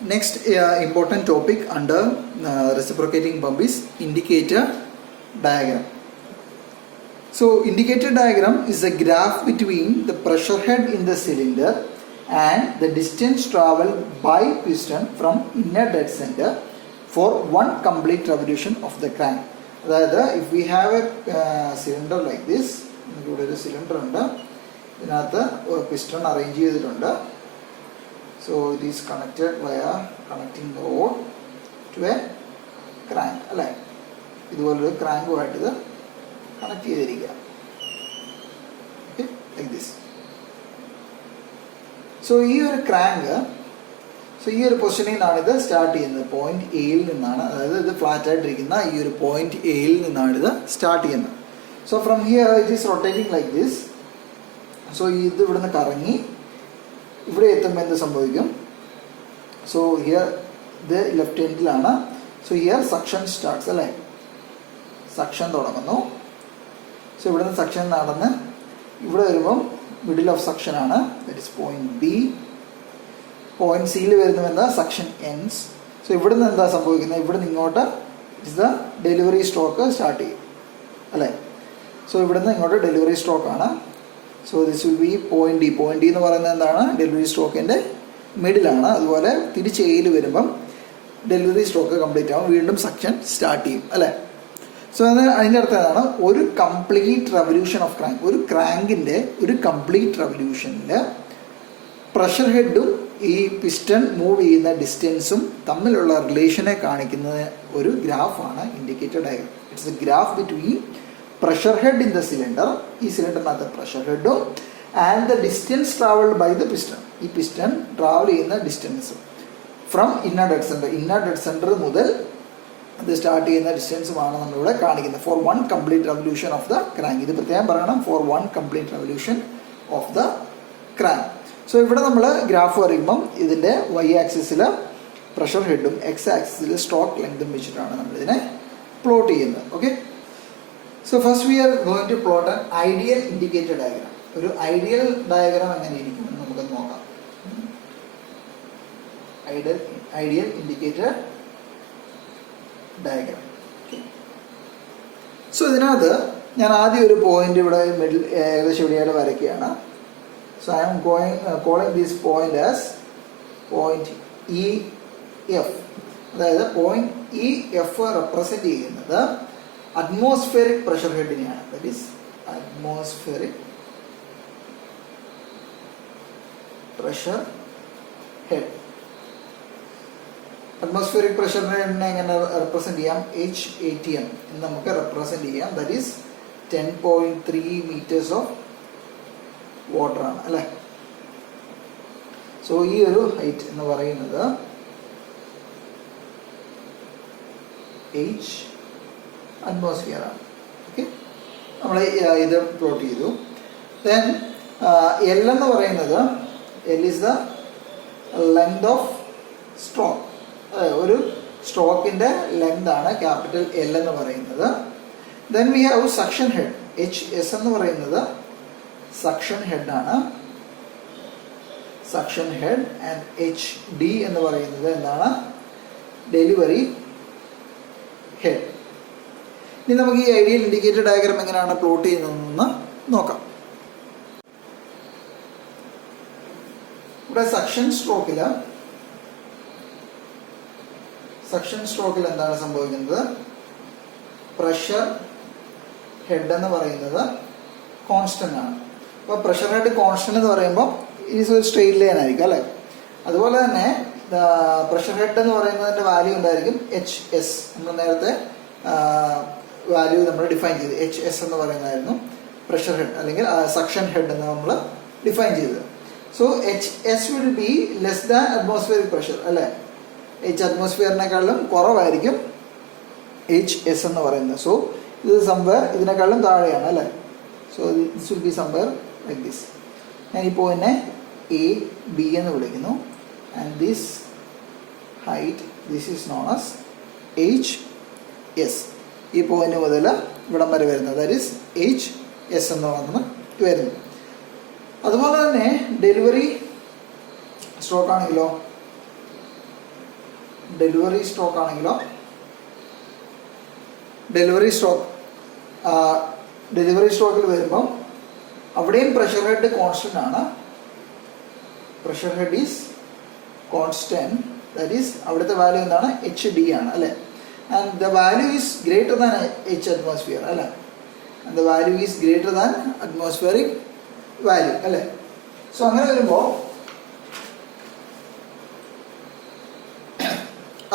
Next important topic under reciprocating pump is indicator diagram. So indicator diagram is a graph between the pressure head in the cylinder and the distance traveled by piston from inner dead center for one complete revolution of the crank. That if we have a cylinder like this, cylinder under piston arranged. So it is connected via connecting the rod to a crank. This is a crank connected. Okay, like this. So here crank. So here positioning is start in the point A. The flat here point A start. So from here it is rotating like this. So this is the so here the left hand. So here suction starts. Suction. So here the suction middle of suction. That is point B. Point C the suction ends. So here is the delivery stroke start. So here is delivery stroke. So this will be point D. Point D is the delivery stroke in the middle. That's why delivery stroke complete. Suction start. So one complete revolution of crank. One crank in a complete revolution. Pressure head and piston move in the distance. Tamil relation graph indicator diagram. It's a graph between pressure head in the cylinder, this cylinder is the pressure head, and the distance travelled by the piston. This piston travel in the distance from inner dead center. Inner dead center mudal the start in the distance for one complete revolution of the crank. This is for one complete revolution of the crank. So if we graph this y-axis pressure head, x-axis stroke length plot. Okay. So first we are going to plot an ideal indicator diagram. An ideal diagram ideal indicator diagram. Okay. So then I have point middle. So I am calling this point as point EF. That is point EF representing the atmospheric pressure head. That is atmospheric pressure head. Atmospheric pressure head represent H80M. Represent that is 10.3 meters of water. So here height H atmosphere. Okay, we plot. Then L is the length of stroke. Stroke in the length capital L. Then we have suction head. HS suction head. Suction head and HD delivery head. Now we ideal indicator diagram plot. Suction stroke. Suction stroke is pressure head constant. Pressure head constant is a straight line. The pressure head value HS. Value define HS pressure head suction head define. So HS will be less than atmospheric pressure. H atmosphere HS. So this is somewhere so this will be somewhere like this. And point A, B and this height, this is known as HS. This point that is HS. അതുപോലെ തന്നെ delivery stroke ആണെങ്കിലോ delivery stroke ആണെങ്കിലോ delivery സ്ട്രോക്കിൽ വരുമ്പം അവിടെയും pressure head constant ആണ്. Pressure head is constant, that is അവിടുത്തെ value എന്താണ്, എച്ച് ഡി ആണ് അല്ലേ. And the value is greater than H atmosphere അല്ലേ. And the value is greater than atmospheric value അല്ലേ. സോ അങ്ങനെ വരുമ്പോൾ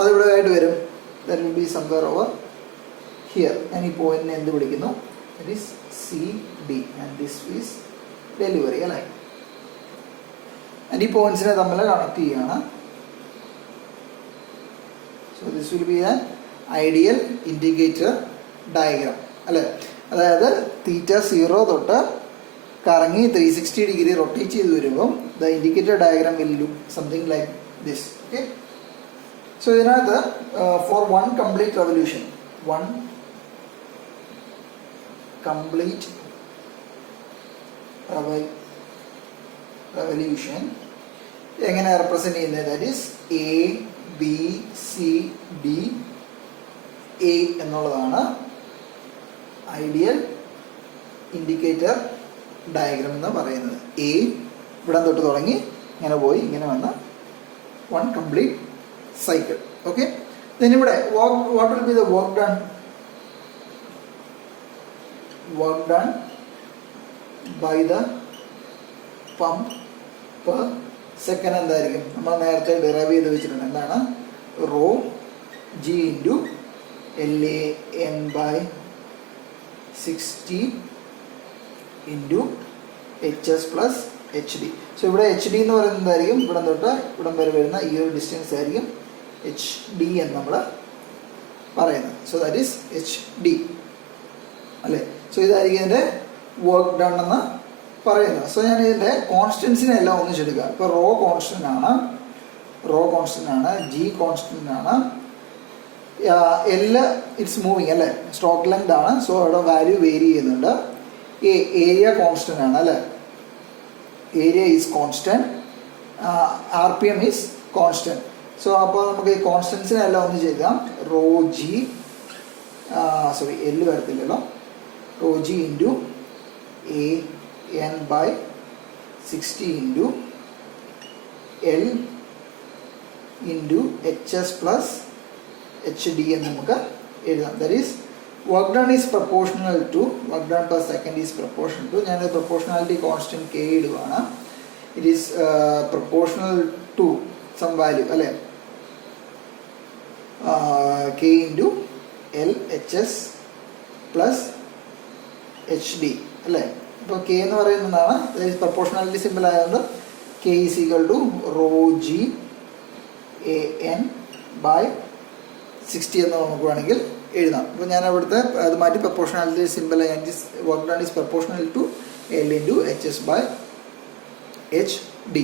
അതിവിടെ ആയിട്ട് വരും, that will be somewhere over here. ഞാൻ ഈ പോയിന്റിനെ എന്ത് വിളിക്കുന്നു, that is C D and this is delivery അല്ലേ. ആൻഡ് ഈ പോയിന്റ്സിനെ തമ്മിൽ കണക്ട് ചെയ്യുകയാണ്. So this will be an ideal indicator diagram അല്ലേ. അതായത് θ0 തൊട്ട് കറങ്ങി 360 ഡിഗ്രി റൊട്ടേറ്റ് ചെയ്ത് വരുമ്പം the indicator diagram will look something like this. Okay. So ഇതിനകത്ത് ഫോർ വൺ കംപ്ലീറ്റ് റെവല്യൂഷൻ എങ്ങനെ റെപ്രസെന്റ് ചെയ്യുന്നത്, that is A B C D A എന്നുള്ളതാണ് ഐഡിയൽ ഇൻഡിക്കേറ്റർ ഡയഗ്രാം എന്ന് പറയുന്നത്. എ ഇവിടെ തൊട്ട് തുടങ്ങി ഇങ്ങനെ പോയി ഇങ്ങനെ വന്ന് one complete cycle. Okay. Then ഇവിടെ what will be the work done by the pump per second എന്തായിരിക്കും, നമ്മൾ നേരത്തെ ഡിറൈവ് ചെയ്ത് വെച്ചിട്ടുണ്ട്. എന്താണ്, rho G into LAN by 60 into HS plus HD. So ഇവിടെ HD എന്ന് പറയുന്നത് എന്തായിരിക്കും, ഇവിടെ തൊട്ട് ഇവിടം വരെ വരുന്ന ഈ ഒരു ഡിസ്റ്റൻസ് ആയിരിക്കും HD എന്ന് നമ്മൾ പറയുന്നത്. സോ ദാറ്റ് ഈസ് HD അല്ലേ. സോ ഇതായിരിക്കും ഇതിൻ്റെ വർക്ക് ഡൺ എന്ന് പറയുന്നത്. സോ ഞാൻ ഇതിൻ്റെ കോൺസ്റ്റൻസിനെ എല്ലാം ഒന്നിച്ചെടുക്കുക. ഇപ്പോൾ റോ കോൺസ്റ്റൻ്റ് ആണ്, ജി കോൺസ്റ്റൻ്റ് ആണ്, എല് ഇറ്റ്സ് മൂവിങ് അല്ലേ, സ്ട്രോക്ക് ലെങ്ത് ആണ്. സോ അവിടെ വാല്യൂ വേരി ചെയ്യുന്നുണ്ട്. ഏരിയ കോൺസ്റ്റൻ്റ് ആണ് അല്ലേ, area is constant, RPM is constant. So അപ്പോൾ നമുക്ക് ഈ കോൺസ്റ്റൻസിനെ എല്ലാം ഒന്ന് ചെയ്താൽ റോ ജി എല്ല് വരത്തില്ലല്ലോ, rho G into AN by 60 into L into HS plus HD എന്ന് നമുക്ക് എഴുതാം. That is work done is proportional to work done per second is proportional to, ഞാനത് പ്രപ്പോർഷണാലിറ്റി കോൺസ്റ്റൻറ്റ് K ഇടുവാണ്. It is proportional to some value അല്ലേ, K into LHS plus HD അല്ലേ. ഇപ്പോൾ K എന്ന് പറയുന്നതാണ്, ദാറ്റ് ഈസ് പ്രപ്പോർഷണാലിറ്റി സിമ്പിൾ ആയതുകൊണ്ട് K is equal to rho G AN by 60 എന്ന് നമുക്ക് വേണമെങ്കിൽ എഴുതാം. അപ്പോൾ ഞാൻ അവിടുത്തെ അത് മാറ്റി proportionality simple work done is proportional to L into HS by HD.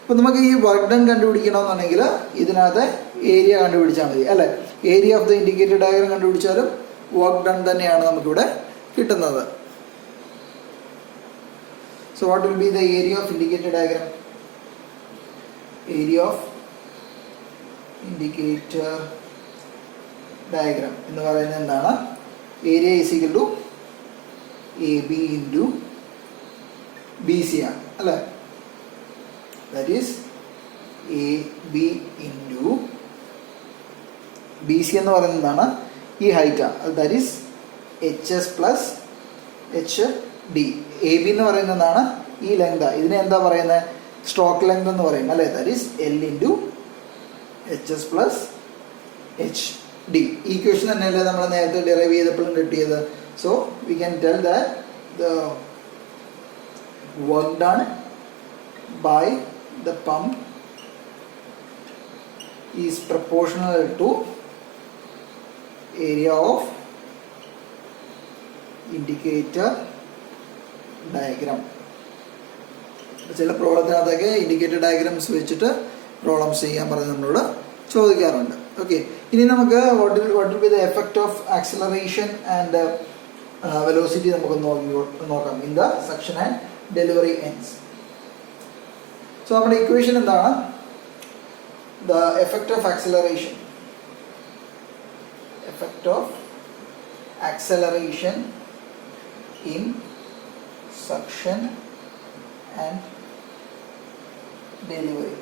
അപ്പോൾ നമുക്ക് ഈ വർക്ക് ഡൺ കണ്ടുപിടിക്കണമെന്നുണ്ടെങ്കിൽ ഇതിനകത്ത് ഏരിയ കണ്ടുപിടിച്ചാൽ മതി അല്ലേ. Area of the indicator diagram കണ്ടുപിടിച്ചാലും വർക്ക് ഡൺ തന്നെയാണ് നമുക്കിവിടെ കിട്ടുന്നത്. So what will be the area of indicator diagram? Area of indicator diagram എന്ന് പറയുന്നത് എന്താണ്, area is equal to AB into BC ആണ് അല്ലേ. That is AB into BC എന്ന് പറയുന്നതാണ് ഈ ഹൈറ്റാണ്, that is HS plus HD. AB എന്ന് പറയുന്നതാണ് ഈ ലെങ്ത്, ഇതിനെ എന്താ പറയുന്നത്, സ്ട്രോക്ക് ലെങ്ത് എന്ന് പറയും അല്ലേ. That is L into HS plus HD. ഈ ഇക്വേഷൻ തന്നെയല്ലേ നമ്മൾ നേരത്തെ ഡിറൈവ് ചെയ്തപ്പോഴും കിട്ടിയത്. So we can tell that the work done by the pump is proportional to area of indicator diagram. ചില പ്രോബ്ലത്തിനകത്തൊക്കെ ഇൻഡിക്കേറ്റർ ഡയഗ്രാംസ് വെച്ചിട്ട് പ്രോബ്ലംസ് ചെയ്യാൻ പറഞ്ഞ് നമ്മളോട് ചോദിക്കാറുണ്ട്. ഓക്കെ. ഇനി നമുക്ക് what will be the effect of acceleration and velocity നമുക്ക് നോക്കാം in the section and delivery ends. So നമ്മുടെ ഇക്വേഷൻ എന്താണ്, the effect of acceleration effect of acceleration in suction and delivery.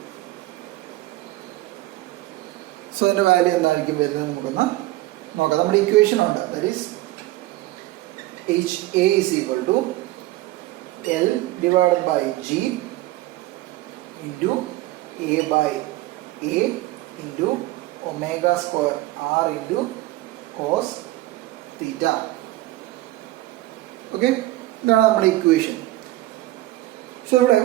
So ഇതിൻ്റെ വാല്യൂ എന്തായിരിക്കും വരുന്നത് നമുക്കൊന്ന് നോക്കാം. നമ്മുടെ ഇക്വേഷൻ ഉണ്ട്, that is HA is equal to L divided by G into A by A into omega square R into cos theta. Okay, ഇതാണ് നമ്മുടെ equation. So ഇവിടെ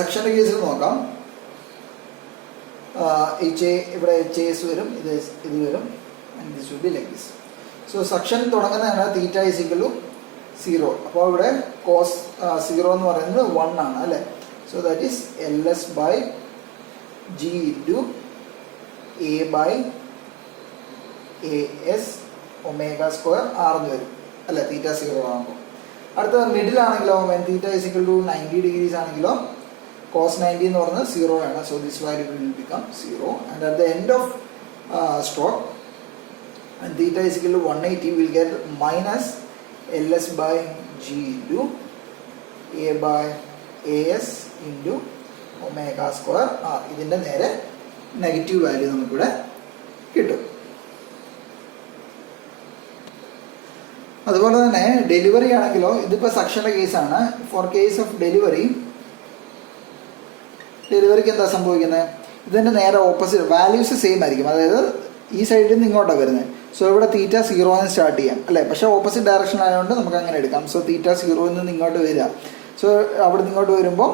സെക്ഷൻ്റെ കേസിൽ നോക്കാം. HA ഇവിടെ HAS വരും, ഇത് വരും, and this will be like this. So section തുടങ്ങുന്നതാണ് തീറ്റ ഈസ് ഈക്വൽ ടു 0. അപ്പോൾ ഇവിടെ കോസ് 0 എന്ന് പറയുന്നത് 1 ആണ് അല്ലേ. So that is LS by G into A by AS omega square R എന്ന് വരും അല്ലേ, തീറ്റ 0 ആകുമ്പോൾ. അടുത്ത മിഡിൽ ആണെങ്കിലോ when theta is equal to 90 degrees ആണെങ്കിലോ കോസ് 90 എന്ന് പറയുന്നത് 0 ആണ്. So this value will become 0 and at the end of stroke and theta is equal to 180, we'll get minus LS by G into A by AS into omega square R. ഇതിൻ്റെ നേരെ negative value നമുക്കിവിടെ കിട്ടും. അതുപോലെ തന്നെ delivery ആണെങ്കിലോ ഇതിപ്പോൾ സക്ഷൻ്റെ കേസാണ്. Four case of ഡെലിവറിക്ക് എന്താ സംഭവിക്കുന്നത്, ഇതിൻ്റെ നേരെ ഓപ്പോസിറ്റ് വാല്യൂസ് സെയിം ആയിരിക്കും. അതായത് ഈ സൈഡിൽ നിന്ന് ഇങ്ങോട്ടാണ് വരുന്നത്. സോ ഇവിടെ തീറ്റ 0 സ്റ്റാർട്ട് ചെയ്യാം അല്ലേ, പക്ഷേ ഓപ്പോസിറ്റ് ഡയറക്ഷൻ ആയതുകൊണ്ട് നമുക്ക് അങ്ങനെ എടുക്കാം. സോ തീറ്റ 0 നിന്ന് ഇങ്ങോട്ട് വരിക. സോ അവിടെ നിന്ന് ഇങ്ങോട്ട് വരുമ്പോൾ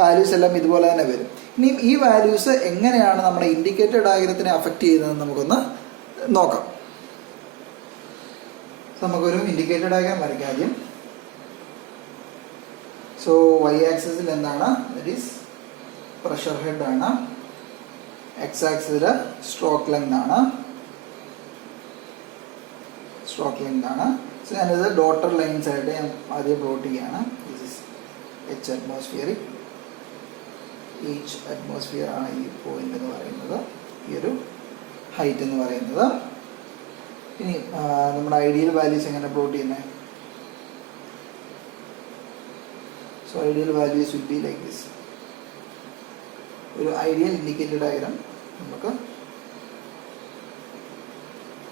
വാല്യൂസ് എല്ലാം ഇതുപോലെ തന്നെ വരും. ഇനി ഈ വാല്യൂസ് എങ്ങനെയാണ് നമ്മുടെ ഇൻഡിക്കേറ്റർ ഡയഗ്രത്തിനെ അഫക്റ്റ് ചെയ്യുന്നതെന്ന് നമുക്കൊന്ന് നോക്കാം. നമുക്കൊരു ഇൻഡിക്കേറ്റർ ഡയഗ്രാം വരയ്ക്കാം ആദ്യം. സോ വൈ ആക്സിസിൽ എന്താണ്, ദാറ്റ് ഈസ് പ്രഷർ ഹെഡ് ആണ്. എക്സ് ആക്സിസിൽ സ്ട്രോക്ക് ലെങ്ത് ആണ്. സോ ഞാനിത് ഡോട്ടർ ലൈൻസ് ആയിട്ട് ഞാൻ ആദ്യം പ്ലോട്ട് ചെയ്യുകയാണ്. This is H atmospheric. H atmosphere ആണ് ഈ പോയിന്റ് എന്ന് പറയുന്നത്, ഈ ഒരു ഹൈറ്റ് എന്ന് പറയുന്നത്. ഇനി നമ്മുടെ ഐഡിയൽ വാല്യൂസ് എങ്ങനെ പ്ലോട്ട് ചെയ്യുന്നത്? So ideal values will be like this. ഒരു ഐഡിയൽ ഇൻഡിക്കേറ്റർ ഡയഗ്രാം നമുക്ക്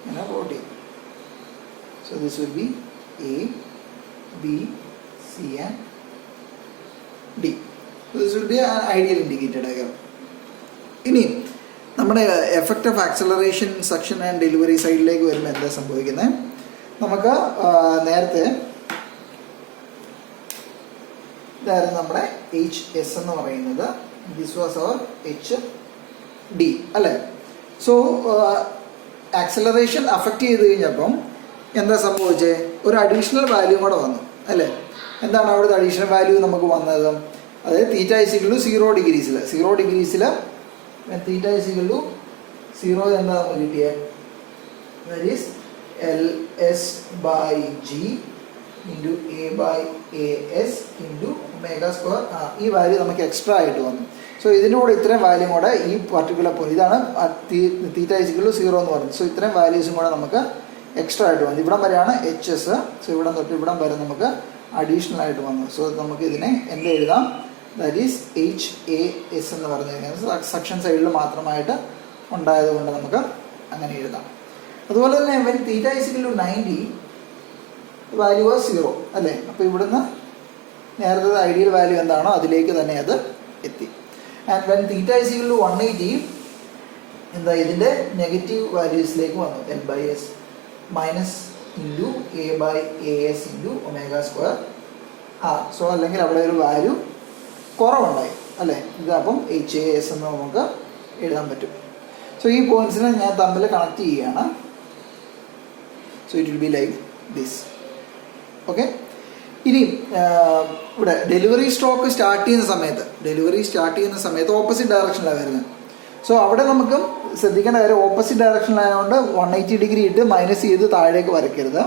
ഇങ്ങനെ പ്ലോട്ട് ചെയ്യും. So this will be A, B, C and D. So this will be an ideal indicator diagram. ഇനി നമ്മുടെ effect of acceleration section and delivery സൈഡിലേക്ക് വരുമ്പോൾ എന്താ സംഭവിക്കുന്നത്, നമുക്ക് നേരത്തെ ഇതായിരുന്നു നമ്മുടെ HS എന്ന് പറയുന്നത്. ദിസ് വാസ് അവർ HD അല്ലേ. സോ ആക്സലറേഷൻ അഫക്റ്റ് ചെയ്ത് കഴിഞ്ഞപ്പം എന്താ സംഭവിച്ചത്, ഒരു അഡീഷണൽ വാല്യൂ കൂടെ വന്നു അല്ലേ. എന്താണ് അവിടുത്തെ അഡീഷണൽ വാല്യൂ നമുക്ക് വന്നത്, അതായത് തീറ്റ ഈസ് ഈക്വൽ ടു 0 ഡിഗ്രീസിൽ തീറ്റ ഈസ് ഈക്വൽ ടു 0 എന്താ നമുക്ക് കിട്ടിയത്, that is LS by G into A by AS into omega square R. ഈ വാല്യൂ നമുക്ക് എക്സ്ട്രാ ആയിട്ട് വന്നു. സോ ഇതിൻ്റെ കൂടെ ഇത്രയും വാല്യൂ കൂടെ ഈ പർട്ടിക്കുലർ പോയിന്റ്, ഇതാണ് തീറ്റ ഈസ് ഈക്വൽ ടു 0 എന്ന് പറയുന്നത്. സോ ഇത്രയും വാല്യൂസും കൂടെ നമുക്ക് എക്സ്ട്രാ ആയിട്ട് വന്നു. ഇവിടം വരെയാണ് HS. സോ ഇവിടം തൊട്ട് ഇവിടം വരെ നമുക്ക് അഡീഷണൽ ആയിട്ട് വന്നു. സോ നമുക്ക് ഇതിനെ എന്ത് എഴുതാം, ദാറ്റ് ഈസ് HAS എന്ന് പറഞ്ഞു കഴിഞ്ഞാൽ സെക്ഷൻ സൈഡിൽ മാത്രമായിട്ട് ഉണ്ടായത് കൊണ്ട് നമുക്ക് അങ്ങനെ എഴുതാം. അതുപോലെ തന്നെ when theta is equal to 90 value was 0 അല്ലേ. അപ്പോൾ ഇവിടുന്ന് നേരത്തെ ഐഡിയൽ വാല്യൂ എന്താണോ അതിലേക്ക് തന്നെ അത് എത്തി. And when theta is equal to 180 എന്താ ഇതിൻ്റെ നെഗറ്റീവ് വാല്യൂസിലേക്ക് വന്നു. L/S minus into A by AS into omega square R. So അല്ലെങ്കിൽ അവിടെ ഒരു വാല്യൂ കുറവുണ്ടായി അല്ലേ. ഇതപ്പം HAS എന്ന് നമുക്ക് എഴുതാൻ പറ്റും. സോ ഈ പോയിന്റ്സിനെ ഞാൻ തമ്മിൽ കണക്ട് ചെയ്യുകയാണ്. So it will be like this. Okay, ഇനി ഇവിടെ ഡെലിവറി സ്ട്രോക്ക് സ്റ്റാർട്ട് ചെയ്യുന്ന സമയത്ത് ഓപ്പോസിറ്റ് ഡയറക്ഷനിലാണ് വരുന്നത്. സോ അവിടെ നമുക്ക് ശ്രദ്ധിക്കേണ്ട കാര്യം, ഓപ്പോസിറ്റ് ഡയറക്ഷനിലായതുകൊണ്ട് 180 ഡിഗ്രി ഇട്ട് മൈനസ് ചെയ്ത് താഴേക്ക് വരയ്ക്കരുത്.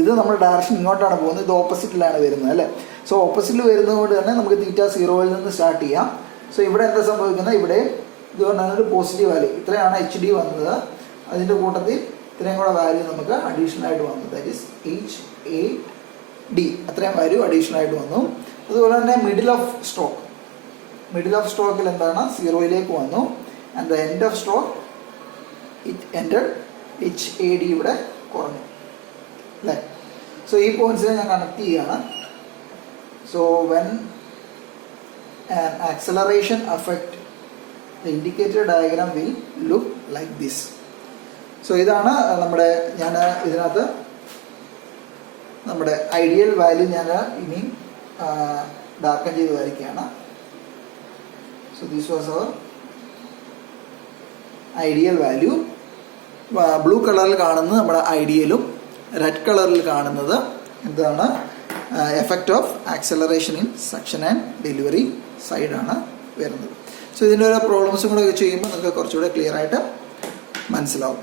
ഇത് നമ്മുടെ ഡയറക്ഷൻ ഇങ്ങോട്ടാണ് പോകുന്നത്, ഇത് ഓപ്പോസിറ്റിലാണ് വരുന്നത് അല്ലേ. സോ ഓപ്പോസിറ്റിൽ വരുന്നത് കൊണ്ട് തന്നെ നമുക്ക് തീറ്റ 0 നിന്ന് സ്റ്റാർട്ട് ചെയ്യാം. സോ ഇവിടെ എന്താ സംഭവിക്കുന്നത്, ഇവിടെ ഇതുകൊണ്ടാണ് ഒരു പോസിറ്റീവ് വാല്യൂ. ഇത്രയാണ് HD വന്നത്. അതിൻ്റെ കൂട്ടത്തിൽ ഇത്രയും കൂടെ വാല്യൂ നമുക്ക് അഡീഷണൽ ആയിട്ട് വന്നു. That is HAD. അത്രയും വാല്യൂ അഡീഷണൽ ആയിട്ട് വന്നു. അതുപോലെ തന്നെ മിഡിൽ ഓഫ് സ്റ്റോക്കിൽ എന്താണ് 0യിലേക്ക് വന്നു. And the end of stock it entered HAD ഇവിടെ കുറഞ്ഞു അല്ലേ. സോ ഈ പോയിന്റ്സിനെ ഞാൻ കണക്ട് ചെയ്യുകയാണ്. So when an acceleration affect the indicator diagram will look like this. So ഇതാണ് നമ്മുടെ ഞാൻ ഇതിനകത്ത് നമ്മുടെ ഐഡിയൽ വാല്യൂ ഞാൻ ഇനി ഡാർക്കൻ ചെയ്ത് വരയ്ക്കുകയാണ്. So this was our ideal value. Blue കളറിൽ കാണുന്നത് നമ്മുടെ ഐഡിയലും റെഡ് കളറിൽ കാണുന്നത് എന്താണ് effect of acceleration in suction and delivery സൈഡാണ് വരുന്നത്. സോ ഇതിൻ്റെ ഓരോ പ്രോബ്ലംസും കൂടെ ചെയ്യുമ്പോൾ നിങ്ങൾക്ക് കുറച്ചുകൂടെ ക്ലിയർ ആയിട്ട് മനസ്സിലാവും.